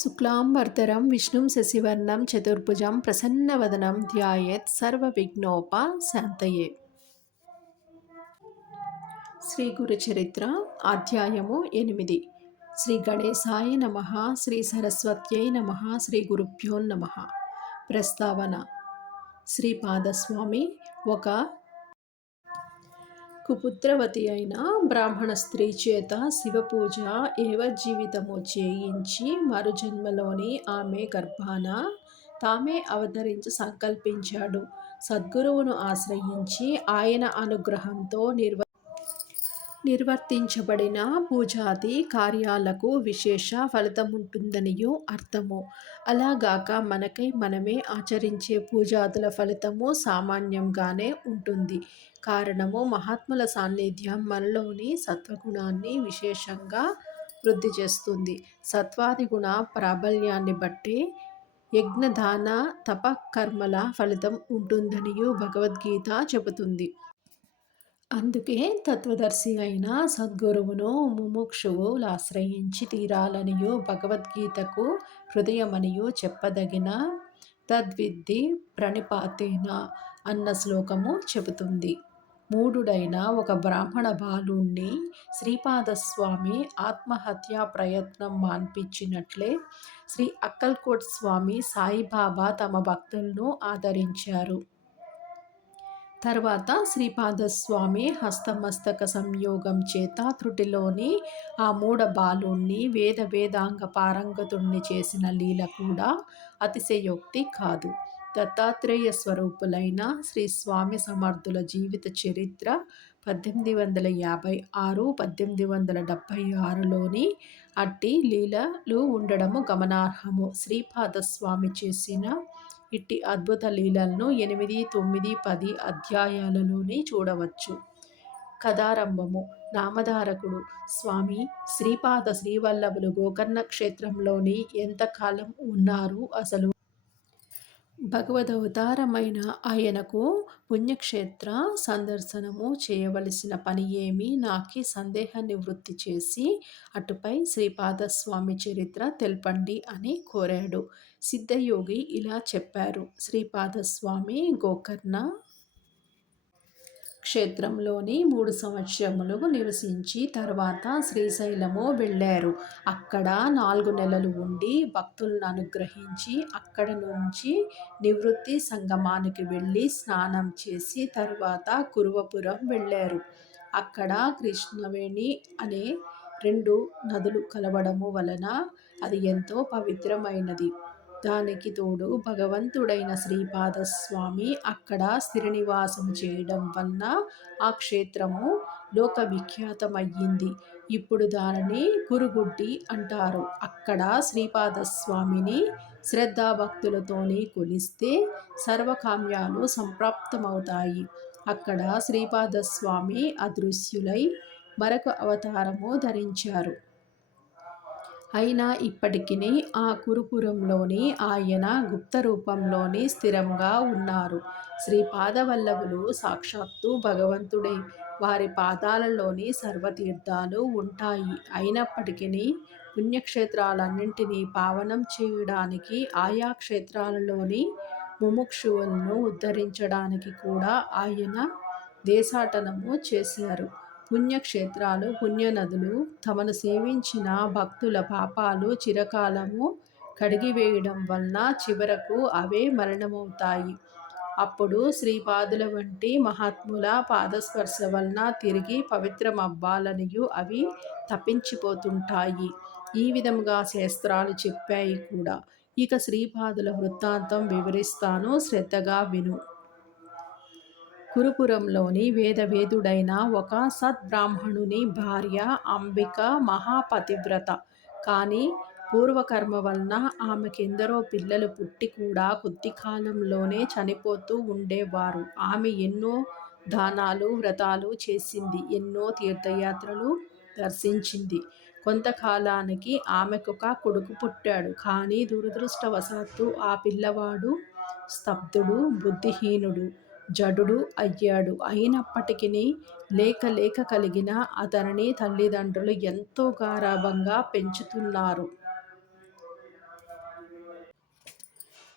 శుక్లాంబరధరం విష్ణుం శశివర్ణం చతుర్భుజం ప్రసన్నవదనం ధ్యాయేత్ సర్వవిఘ్నోపశాంతయే. శ్రీ గురు చరిత్ర అధ్యాయము 8. శ్రీ గణేశాయ నమః. శ్రీ సరస్వత్యై నమః. శ్రీ గురుభ్యో నమః. ప్రస్తావన. శ్రీపాదస్వామి ఒక కుపుత్రవతి అయిన బ్రాహ్మణ స్త్రీ చేత శివపూజ జీవితము చేయించి మరుజన్మలోని ఆమె గర్భాన తామే అవతరించి సంకల్పించాడు. సద్గురువును ఆశ్రయించి ఆయన అనుగ్రహంతో నిర్వర్తించబడిన పూజాది కార్యాలకు విశేష ఫలితముంటుందనియు అర్థము. అలాగాక మనకై మనమే ఆచరించే పూజాదుల ఫలితము సామాన్యంగానే ఉంటుంది. కారణము మహాత్ముల సాన్నిధ్యం మనలోని సత్వగుణాన్ని విశేషంగా వృద్ధి చేస్తుంది. సత్వాది గుణ ప్రాబల్యాన్ని బట్టి యజ్ఞదాన తపకర్మల ఫలితం ఉంటుందనియు భగవద్గీత చెబుతుంది. అందుకే తత్వదర్శి అయిన సద్గురువును ముముక్షువులాశ్రయించి తీరాలనియు భగవద్గీతకు హృదయమనియు చెప్పదగిన తద్విద్ధి ప్రణిపాతేన అన్న శ్లోకము చెబుతుంది. మూఢుడైన ఒక బ్రాహ్మణ బాలుణ్ణి శ్రీపాదస్వామి ఆత్మహత్యా ప్రయత్నం మాన్పించినట్లే శ్రీ అక్కల్కోట్ స్వామి సాయిబాబా తమ భక్తులను ఆదరించారు. తర్వాత శ్రీపాదస్వామి హస్తమస్తక సంయోగం చేత త్రుటిలోని ఆ మూఢ బాలుణ్ణి వేదాంగ పారంగతుణ్ణి చేసిన లీల కూడా అతిశయోక్తి కాదు. దత్తాత్రేయ స్వరూపులైన శ్రీ స్వామి సమర్థుల జీవిత చరిత్ర 1856-1876లోని అట్టి లీలలు ఉండడము గమనార్హము. శ్రీపాదస్వామి చేసిన ఇట్టి అద్భుత లీలలను 8, 9, 10 అధ్యాయాలలోనే చూడవచ్చు. కథారంభము. నామధారకుడు స్వామి శ్రీపాద శ్రీవల్లభులు గోకర్ణ క్షేత్రంలోని ఎంతకాలం ఉన్నారు? అసలు భగవదవతారమైన ఆయనకు పుణ్యక్షేత్ర సందర్శనము చేయవలసిన పని ఏమి? నాకీ సందేహ నివృత్తి చేసి అటుపై శ్రీపాదస్వామి చరిత్ర తెల్పండి అని కోరాడు. సిద్ధయోగి ఇలా చెప్పారు. శ్రీపాదస్వామి గోకర్ణ క్షేత్రంలోని 3 సంవత్సరములు నివసించి తర్వాత శ్రీశైలము వెళ్ళారు. అక్కడ 4 నెలలు ఉండి భక్తులను అనుగ్రహించి అక్కడ నుంచి నివృత్తి సంగమానికి వెళ్ళి స్నానం చేసి తర్వాత కురువపురం వెళ్ళారు. అక్కడ కృష్ణవేణి అనే 2 నదులు కలవడము వలన అది ఎంతో పవిత్రమైనది. దానికి తోడు భగవంతుడైన శ్రీపాదస్వామి అక్కడ స్థిర నివాసము చేయడం వలన ఆ క్షేత్రము లోకవిఖ్యాతమయ్యింది. ఇప్పుడు దానిని కురుగుడ్డి అంటారు. అక్కడ శ్రీపాదస్వామిని శ్రద్ధాభక్తులతోని కొలిస్తే సర్వకామ్యాలు సంప్రాప్తమవుతాయి. అక్కడ శ్రీపాదస్వామి అదృశ్యులై మరొక అవతారము ధరించారు. అయినా ఇప్పటికిని ఆ కురుపురంలోని ఆయన గుప్త రూపంలోని స్థిరంగా ఉన్నారు. శ్రీపాదవల్లభులు సాక్షాత్తు భగవంతుడే. వారి పాదాలలోని సర్వతీర్థాలు ఉంటాయి. అయినప్పటికీ పుణ్యక్షేత్రాలన్నింటినీ పావనం చేయడానికి ఆయా క్షేత్రాలలోని ముముక్షువులను ఉద్ధరించడానికి కూడా ఆయన దేశాటనము చేశారు. పుణ్యక్షేత్రాలు పుణ్యనదులు తమను సేవించిన భక్తుల పాపాలు చిరకాలము కడిగివేయడం వలన చివరకు అవే మలినమవుతాయి. అప్పుడు శ్రీపాదుల వంటి మహాత్ముల పాదస్పర్శ వలన తిరిగి పవిత్రమవ్వాలనియు అవి తప్పించిపోతుంటాయి. ఈ విధముగా శాస్త్రాలు చెప్పాయి కూడా. ఇక శ్రీపాదుల వృత్తాంతం వివరిస్తాను, శ్రద్ధగా విను. కురుపురంలోని వేదుడైన ఒక సద్బ్రాహ్మణుని భార్య అంబిక మహాపతివ్రత. కానీ పూర్వకర్మ వలన ఆమెకెందరో పిల్లలు పుట్టి కూడా కొద్ది కాలంలోనే చనిపోతూ ఉండేవారు. ఆమె ఎన్నో దానాలు వ్రతాలు చేసింది. ఎన్నో తీర్థయాత్రలు దర్శించింది. కొంతకాలానికి ఆమెకొక కొడుకు పుట్టాడు. కానీ దురదృష్టవశాత్తు ఆ పిల్లవాడు స్తబ్దుడు, బుద్ధిహీనుడు, జడుడు అయ్యాడు. అయినప్పటికీ లేక కలిగిన అతనిని తల్లిదండ్రులు ఎంతో గారాబంగా పెంచుతున్నారు.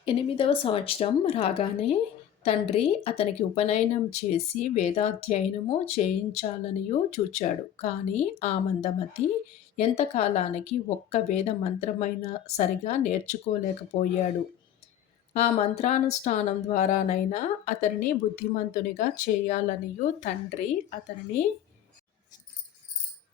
8వ సంవత్సరం రాగానే తండ్రి అతనికి ఉపనయనం చేసి వేదాధ్యయనము చేయించాలనియూ చూచాడు. కానీ ఆ మందమతి ఎంతకాలానికి ఒక్క వేద మంత్రమైనా సరిగా నేర్చుకోలేకపోయాడు. ఆ మంత్రానుష్ఠానం ద్వారానైనా అతనిని బుద్ధిమంతునిగా చేయాలనియూ తండ్రి అతనిని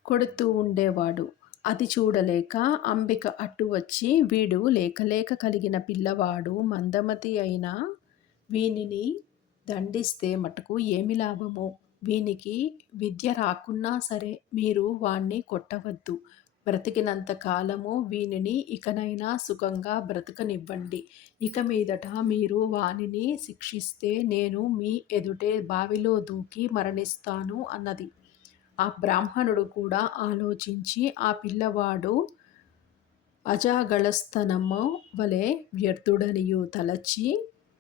కొడుతూ ఉండేవాడు. అది చూడలేక అంబిక అడ్డు వచ్చి, వీడు లేకలేక కలిగిన పిల్లవాడు, మందమతి అయిన వీనిని దండిస్తే మటుకు ఏమి లాభము? వీనికి విద్య రాకున్నా సరే మీరు వాణ్ణి కొట్టవద్దు. బ్రతికినంత కాలము వీనిని ఇకనైనా సుఖంగా బ్రతకనివ్వండి. ఇక మీదట మీరు వానిని శిక్షిస్తే నేను మీ ఎదుటే బావిలో దూకి మరణిస్తాను అన్నది. ఆ బ్రాహ్మణుడు కూడా ఆలోచించి ఆ పిల్లవాడు అజాగళస్తనము వలె వ్యర్థుడనియు తలచి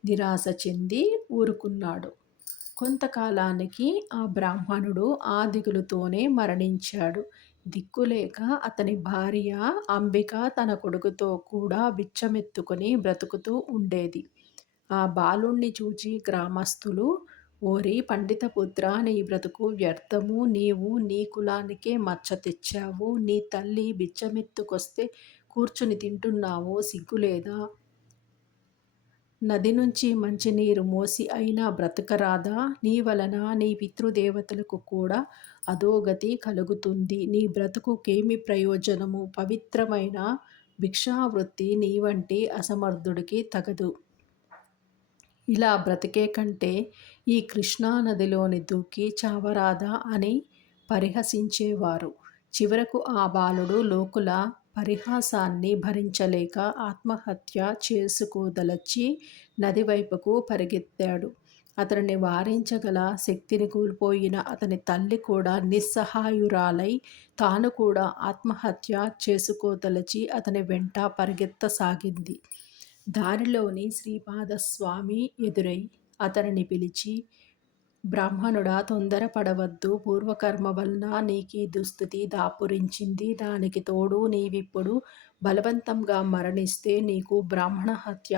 నిరాశ చెంది ఊరుకున్నాడు. కొంతకాలానికి ఆ బ్రాహ్మణుడు ఆ దిగులుతోనే మరణించాడు. దిక్కులేక అతని భార్య అంబిక తన కొడుకుతో కూడా బిచ్చమెత్తుకొని బ్రతుకుతూ ఉండేది. ఆ బాలుణ్ణి చూచి గ్రామస్తులు, ఓరి పండితపుత్ర, నీ బ్రతుకు వ్యర్థము. నీవు నీ కులానికే మచ్చ తెచ్చావు. నీ తల్లి బిచ్చమెత్తుకొస్తే కూర్చుని తింటున్నావు, సిగ్గులేదా? నది నుంచి మంచినీరు మోసి అయినా బ్రతకరాదా? నీ వలన నీ పితృదేవతలకు కూడా అధోగతి కలుగుతుంది. నీ బ్రతుకుకేమి ప్రయోజనము? పవిత్రమైన భిక్షావృత్తి నీ వంటి అసమర్థుడికి తగదు. ఇలా బ్రతికే కంటే ఈ కృష్ణానదిలోని దూకి చావరాదా అని పరిహసించేవారు. చివరకు ఆ బాలుడు లోకుల పరిహాసాన్ని భరించలేక ఆత్మహత్య చేసుకోదలచి నది వైపుకు పరిగెత్తాడు. అతనిని వారించగల శక్తిని కోల్పోయిన అతని తల్లి కూడా నిస్సహాయురాలై తాను కూడా ఆత్మహత్య చేసుకోదలచి అతని వెంట పరిగెత్తసాగింది. దారిలోని శ్రీపాదస్వామి ఎదురై అతనిని పిలిచి, బ్రాహ్మణుడా, తొందరపడవద్దు. పూర్వకర్మ వలన నీకీ దుస్థితి దాపురించింది. దానికి తోడు నీవిప్పుడు బలవంతంగా మరణిస్తే నీకు బ్రాహ్మణ హత్య,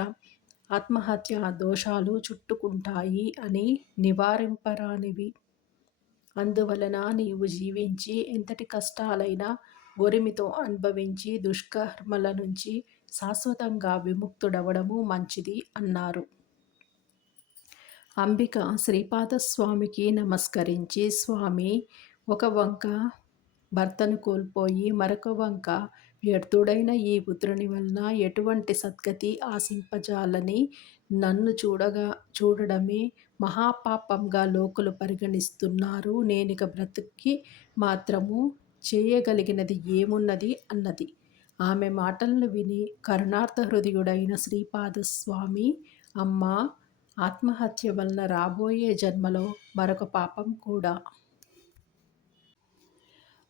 ఆత్మహత్య దోషాలు చుట్టుకుంటాయి అని నివారింపరానివి. అందువలన నీవు జీవించి ఎంతటి కష్టాలైనా ఒరిమితో అనుభవించి దుష్కర్మల నుంచి శాశ్వతంగా విముక్తుడవడము మంచిది అన్నారు. అంబిక శ్రీపాదస్వామికి నమస్కరించి, స్వామి, ఒక వంక భర్తను కోల్పోయి మరొక వంక వ్యర్థుడైన ఈ పుత్రుని వలన ఎటువంటి సద్గతి ఆశింపజాలని నన్ను చూడడమే మహాపాపంగా లోకులు పరిగణిస్తున్నారు. నేనిక బ్రతికి మాత్రము చేయగలిగినది ఏమున్నది అన్నది. ఆమె మాటలను విని కరుణార్థ హృదయుడైన శ్రీపాదస్వామి, అమ్మా, ఆత్మహత్య వలన రాబోయే జన్మలో మరొక పాపం కూడా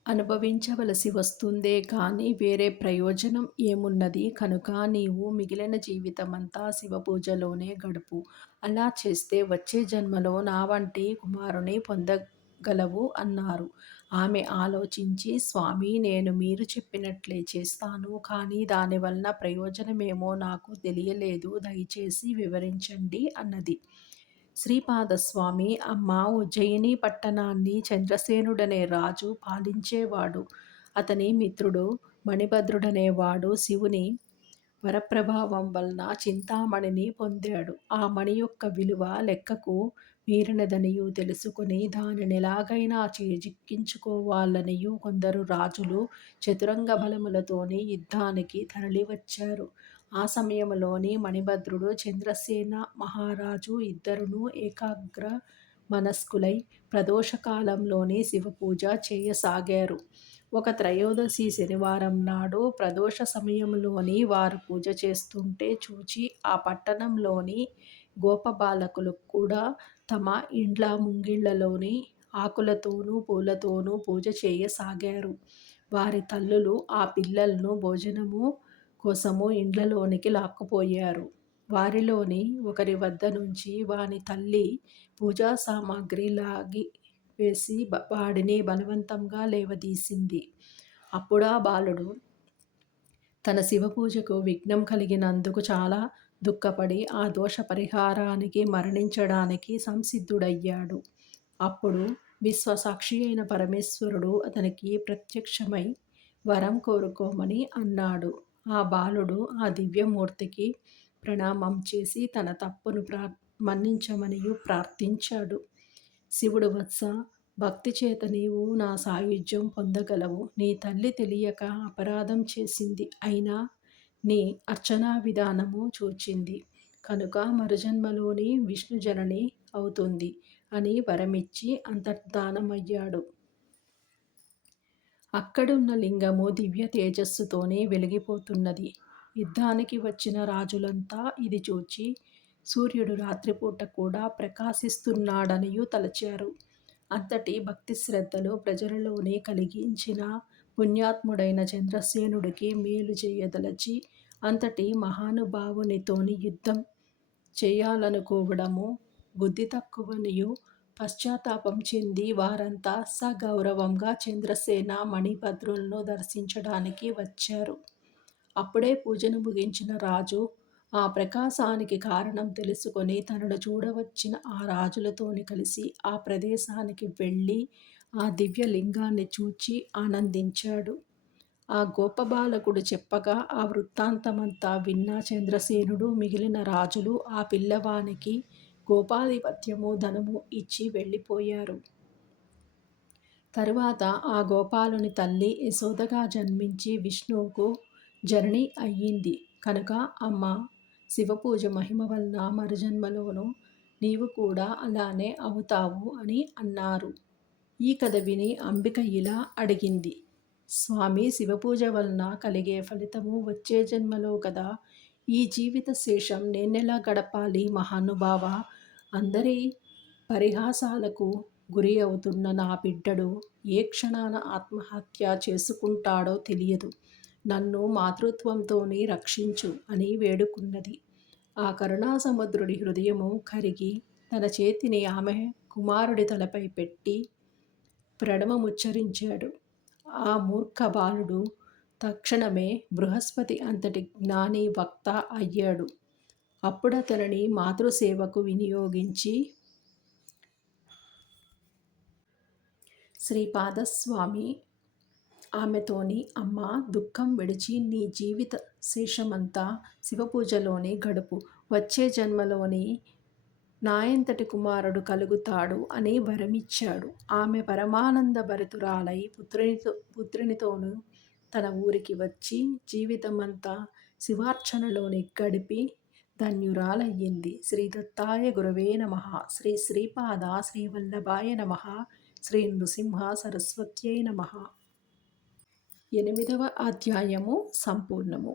అనుభవించవలసి వస్తుందే కానీ వేరే ప్రయోజనం ఏమున్నది? కనుక నీవు మిగిలిన జీవితమంతా శివపూజలోనే గడుపు. అలా చేస్తే వచ్చే జన్మలో నా వంటి కుమారుని పొందగలవు అన్నారు. ఆమె ఆలోచించి, స్వామి, నేను మీరు చెప్పినట్లే చేస్తాను. కానీ దానివలన ప్రయోజనమేమో నాకు తెలియలేదు. దయచేసి వివరించండి అన్నది. శ్రీపాదస్వామి, అమ్మ, ఉజ్జయిని పట్టణాన్ని చంద్రసేనుడనే రాజు పాలించేవాడు. అతని మిత్రుడు మణిభద్రుడనేవాడు శివుని వరప్రభావం వలన చింతామణిని పొందాడు. ఆ మణి యొక్క విలువ లెక్కకు మీరినదనియూ తెలుసుకుని దానినెలాగైనా చేజిక్కించుకోవాలనియూ కొందరు రాజులు చతురంగ బలములతోని యుద్ధానికి తరలివచ్చారు. ఆ సమయంలోని మణిభద్రుడు, చంద్రసేన మహారాజు ఇద్దరునూ ఏకాగ్ర మనస్కులై ప్రదోషకాలంలోని శివపూజ చేయసాగారు. ఒక త్రయోదశి శనివారం నాడు ప్రదోష సమయంలోని వారు పూజ చేస్తుంటే చూచి ఆ పట్టణంలోని గోపబాలకులు కూడా తమ ఇండ్ల ముంగిళ్లలోని ఆకులతోనూ పూలతోనూ పూజ చేయసాగారు. వారి తల్లులు ఆ పిల్లలను భోజనము కోసము ఇండ్లలోనికి లాక్కుపోయారు. వారిలోని ఒకరి వద్ద నుంచి వాని తల్లి పూజా సామాగ్రి లాగివేసి వాడిని బలవంతంగా లేవదీసింది. అప్పుడా బాలుడు తన శివపూజకు విఘ్నం కలిగినందుకు చాలా దుఃఖపడి ఆ దోష పరిహారానికి మరణించడానికి సంసిద్ధుడయ్యాడు. అప్పుడు విశ్వసాక్షి అయిన పరమేశ్వరుడు అతనికి ప్రత్యక్షమై వరం కోరుకోమని అన్నాడు. ఆ బాలుడు ఆ దివ్యమూర్తికి ప్రణామం చేసి తన తప్పును మన్నించమనియు ప్రార్థించాడు. శివుడు వత్స, భక్తి చేత నీవు నా సాయుధ్యం పొందగలవు. నీ తల్లి తెలియక అపరాధం చేసింది. అయినా నీ అర్చనా విధానము చూచింది కనుక మరుజన్మలోని విష్ణు జనని అవుతుంది అని వరమిచ్చి అంతర్ధానమయ్యాడు. అక్కడున్న లింగము దివ్య తేజస్సుతోనే వెలిగిపోతున్నది. యుద్ధానికి వచ్చిన రాజులంతా ఇది చూచి సూర్యుడు రాత్రిపూట కూడా ప్రకాశిస్తున్నాడనియు తలచారు. అంతటి భక్తి శ్రద్ధలు ప్రజలలోనే కలిగించిన పుణ్యాత్ముడైన చంద్రసేనుడికి మేలు చేయదలచి అంతటి మహానుభావునితోని యుద్ధం చేయాలనుకోవడము బుద్ధి తక్కువనియు పశ్చాత్తాపం చెంది వారంతా సగౌరవంగా చంద్రసేన మణిభద్రులను దర్శించడానికి వచ్చారు. అప్పుడే పూజను ముగించిన రాజు ఆ ప్రకాశానికి కారణం తెలుసుకొని తనను చూడవచ్చిన ఆ రాజులతోని కలిసి ఆ ప్రదేశానికి వెళ్ళి ఆ దివ్య లింగాన్ని చూచి ఆనందించాడు. ఆ గోపబాలకుడు చెప్పగా ఆ వృత్తాంతమంతా విన్న చంద్రసేనుడు మిగిలిన రాజులు ఆ పిల్లవానికి గోపాధిపత్యము ధనము ఇచ్చి వెళ్ళిపోయారు. తరువాత ఆ గోపాలుని తల్లి యశోదగా జన్మించి విష్ణువుకు జనని అయ్యింది కనుక అమ్మ శివపూజ మహిమ వలన మరుజన్మలోను నీవు కూడా అలానే అవుతావు అని అన్నారు. ఈ కథ విని అంబిక ఇలా అడిగింది, స్వామి, శివపూజ వలన కలిగే ఫలితము వచ్చే జన్మలో కదా, ఈ జీవిత శేషం నేనెలా గడపాలి మహానుభావ? అందరి పరిహాసాలకు గురి అవుతున్న నా బిడ్డడు ఏ క్షణాన ఆత్మహత్య చేసుకుంటాడో తెలియదు. నన్ను మాతృత్వంతోని రక్షించు అని వేడుకున్నది. ఆ కరుణాసముద్రుడి హృదయము కరిగి తన చేతిని ఆమె కుమారుడి తలపై పెట్టి ప్రణమముచ్చరించాడు. ఆ మూర్ఖ బాలుడు తక్షణమే బృహస్పతి అంతటి జ్ఞాని వక్త అయ్యాడు. అప్పుడతనిని మాతృసేవకు వినియోగించి శ్రీపాదస్వామి ఆమెతోని, అమ్మ, దుఃఖం విడిచి నీ జీవిత శేషమంతా శివపూజలోనే గడుపు. వచ్చే జన్మలోని నాయంతటి కుమారుడు కలుగుతాడు అని వరమిచ్చాడు. ఆమె పరమానంద భరితురాలై పుత్రునితోనూ తన ఊరికి వచ్చి జీవితమంతా శివార్చనలోని గడిపి ధన్యురాలయ్యింది. శ్రీ దత్తాయ గురవే నమః. శ్రీ శ్రీపాద శ్రీవల్లభాయ నమః. శ్రీ నృసింహ సరస్వత్యై నమః. 8వ అధ్యాయము సంపూర్ణము.